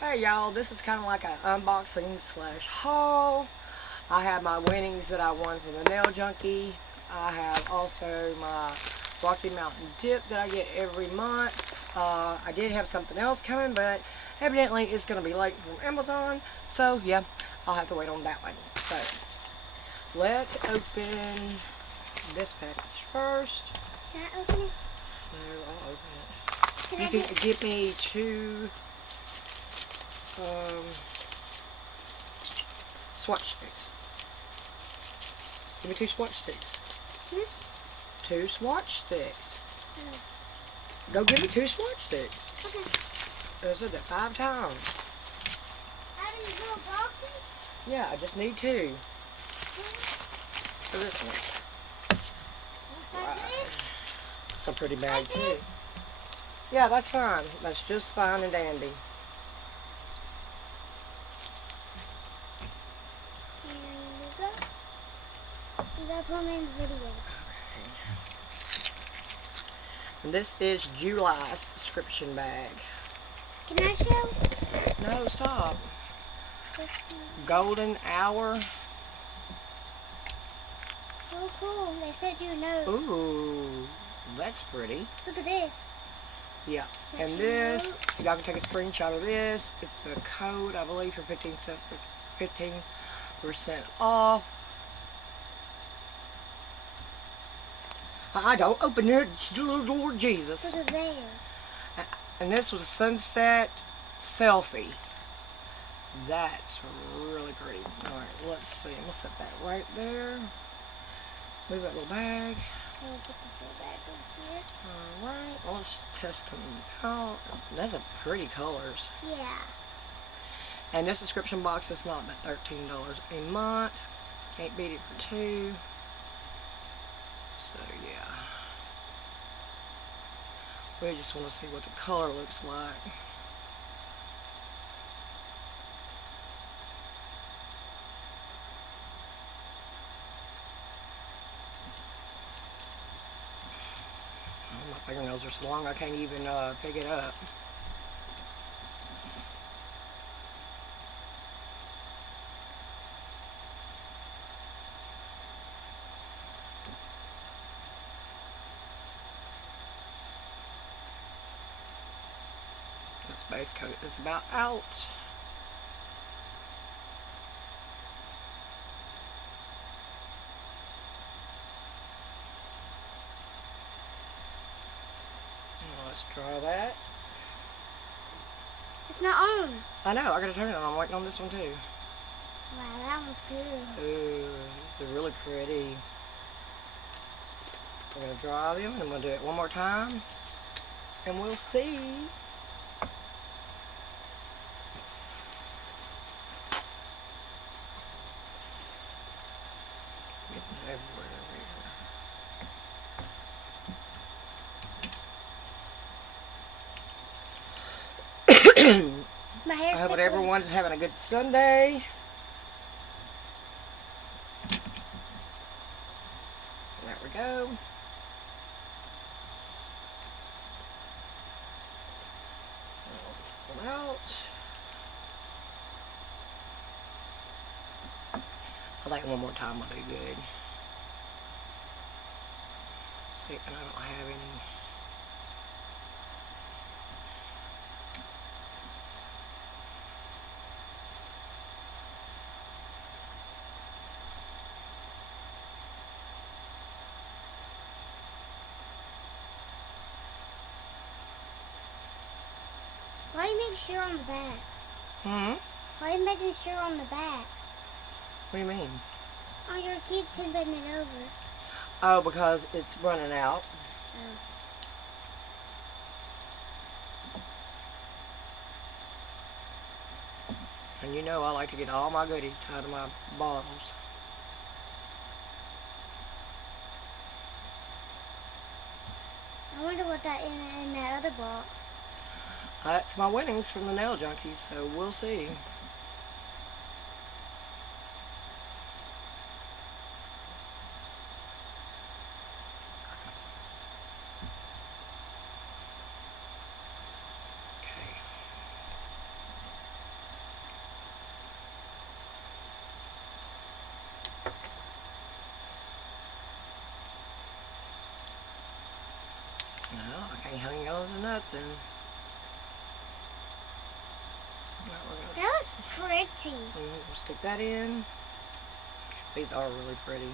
Hey y'all, this is kind of like an unboxing slash haul. I have my winnings that I won from the Nail Junkie. I have also my Rocky Mountain dip that I get every month. I did have something else coming, but evidently it's going to be late from Amazon. So yeah, I'll have to wait on that one. So let's open this package first. Can I open it? No, I'll open it. You can give me two swatch sticks. Give me two swatch sticks. Two swatch sticks. Go give me two swatch sticks. Okay. I said that 5 times. Out of these little boxes? Yeah, I just need two. For this one. Wow. It's a pretty bag too. Yeah, that's fine. That's just fine and dandy. You gotta put them in the video. And this is July's subscription bag. Can I show? No, stop. Golden Hour. Oh, cool. They said you know. Ooh, that's pretty. Look at this. Yeah, and this, y'all can take a screenshot of this. It's a code, I believe, for 15% off. I don't open it, Lord Jesus. Look at there. And this was a sunset selfie. That's really pretty. Alright, let's see. I'm going to set that right there. Move that little bag. I'll put this little bag over here. Alright, let's test them out. Those are pretty colors. Yeah. And this subscription box is not but $13 a month. Can't beat it for two. So yeah. We just want to see what the color looks like. Oh, my fingernails are so long I can't even pick it up. This base coat is about out. Let's draw that. It's not on. I know, I gotta turn it on. I'm waiting on this one too. Wow, that one's good. Ooh, they're really pretty. I'm gonna draw them and we'll do it one more time. And we'll see. Getting everywhere over here. My hair's I hope tickling. everyone's having a good Sunday. There we go. Let's pull them out. I think one more time will do good. See, and I don't have any. Why are you making sure on the back? Why are you making sure on the back? What do you mean? Oh, you're keep tipping it over. Oh, because it's running out. And you know I like to get all my goodies out of my bottles. I wonder what that in that other box. That's my winnings from the Nail Junkie, so we'll see. that, then That looks pretty. we'll stick that in. These are really pretty.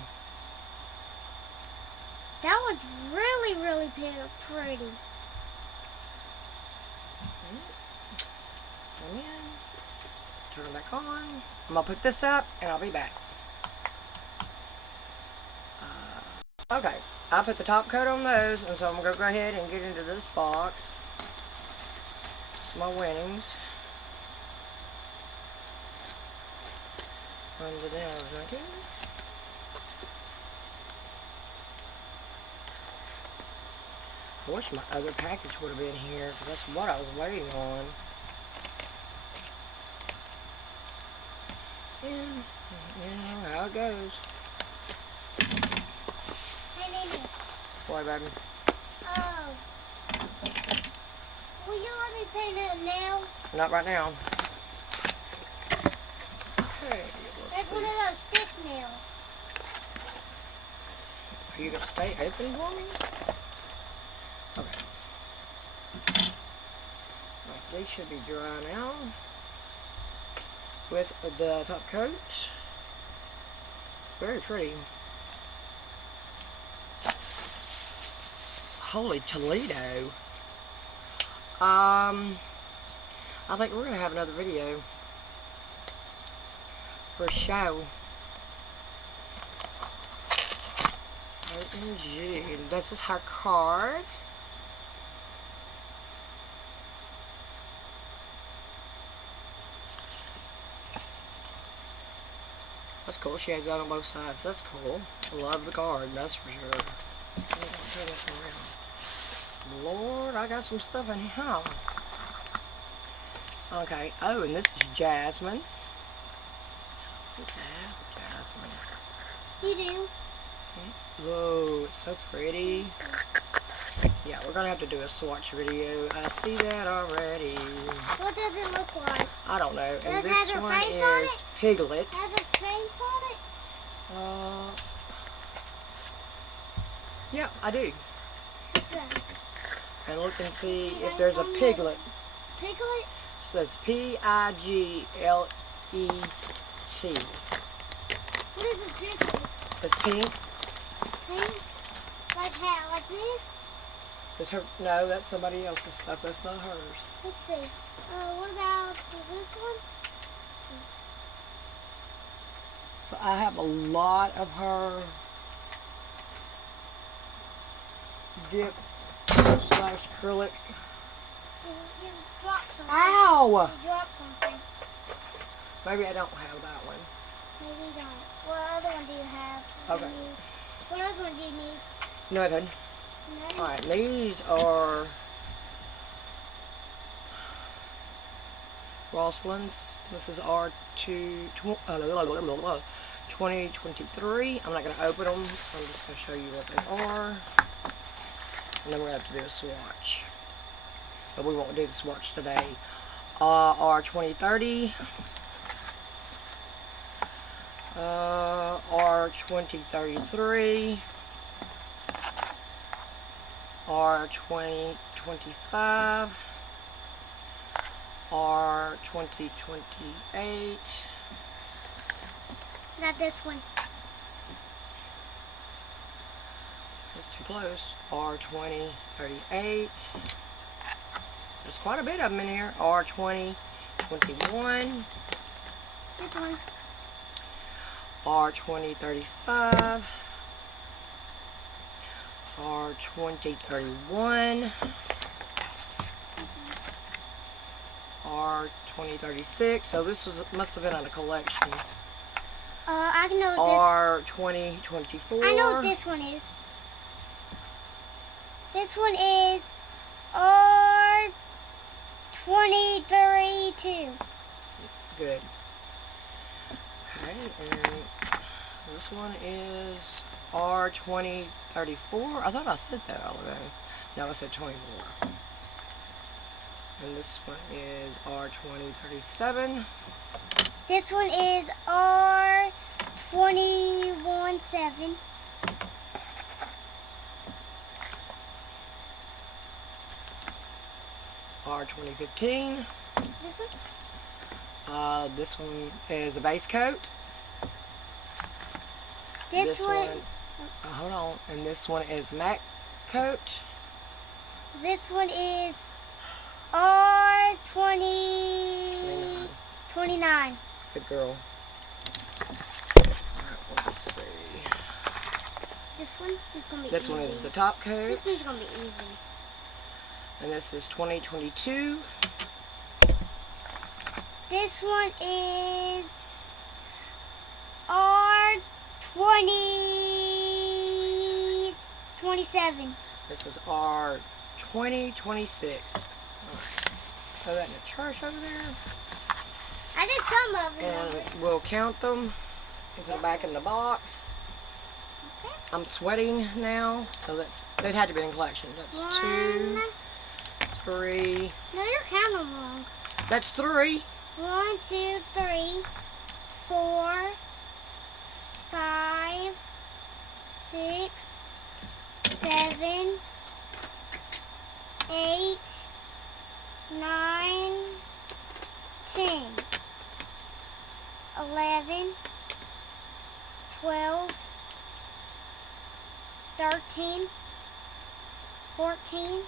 That one's really, really pretty. Come in. Turn it back on. I'm going to put this up and I'll be back. Okay, I put the top coat on those, and so I'm going to go ahead and get into this box. It's my winnings. From the nail junkie. I wish my other package would have been here, because that's what I was waiting on. And you know how it goes. Hey, Nene. Boy, baby. Oh. Will you let me paint a nail? Not right now. Okay, let's Like see. one of those stick nails. Are you going to stay open for me? Okay. Well, these should be dry now. With the top coat. Very pretty. Holy Toledo. I think we're going to have another video. For show. OMG. This is her card. That's cool. She has that on both sides. That's cool. I love the card. That's for sure. Turn this around. Lord, I got some stuff in here. Okay. Oh, and this is Jasmine. Jasmine. You do? Whoa, it's so pretty. Yeah, we're gonna have to do a swatch video. I see that already. What does it look like? I don't know. And Does it this have her one face on is it? Piglet. Has a face on it? Yeah, I do. What's that? And look and see if there's a piglet. Piglet? It says Piglet. What is a piglet? It's pink. Pink? Like how? Like this? It's her. No, that's somebody else's stuff. That's not hers. Let's see. What about this one? So I have a lot of her dip / acrylic. You dropped something. Ow! You dropped something. Maybe I don't have that one. Maybe you don't. What other one do you have? Okay. What other one do you need? Nothing. No? Alright, these are Rosslin's. This is R2023. I'm not going to open them. I'm just going to show you what they are. And then we're going to have to do a swatch. But we won't do the swatch today. R2030. R2033. R2025. R2028. Not this one. That's too close. R2038. There's quite a bit of them in here. R2021. This one. R2035. R2031. R2036. So this must have been on a collection. I know what R2024. I know what this one is. This one is R2032. Good. Okay, and this one is R2034. I thought I said that all ago. No, I said 24. And this one is R2037. This one is R217. are 2015. This one? This one is a base coat. This one. Hold on. And this one is matte coat. This one is R20. 29. Good girl. Alright, let's see. This one is going to be This easy. one is the top coat. This one's going to be easy. And this is 2022. This one is R27. This is our 2026. Alright. Throw that in the trash over there. I did some of them. And we'll count them and put it back in the box. Okay. I'm sweating now, so they'd had to be in collection. That's 2, 3. No, you're counting wrong. That's 3. 1, 2, 3, 4, 5, 6, 7, 8, 9, 10, 11, 12, 13, 14,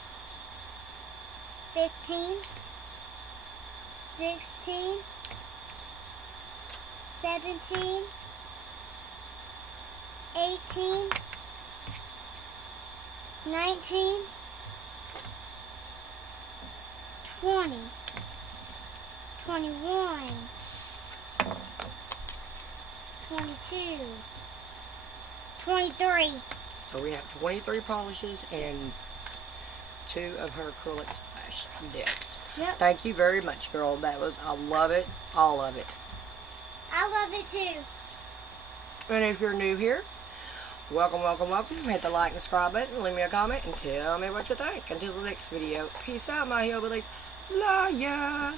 15, 16, 17, 18, 19, 20, 21, 22, 23. So we have 23 polishes and 2 of her acrylic splash dips. Yep. Thank you very much, girl. I love it, all of it. I love it too. And if you're new here, welcome, welcome, welcome. Hit the like and subscribe button, leave me a comment, and tell me what you think. Until the next video, peace out, my hillbillies. Love ya.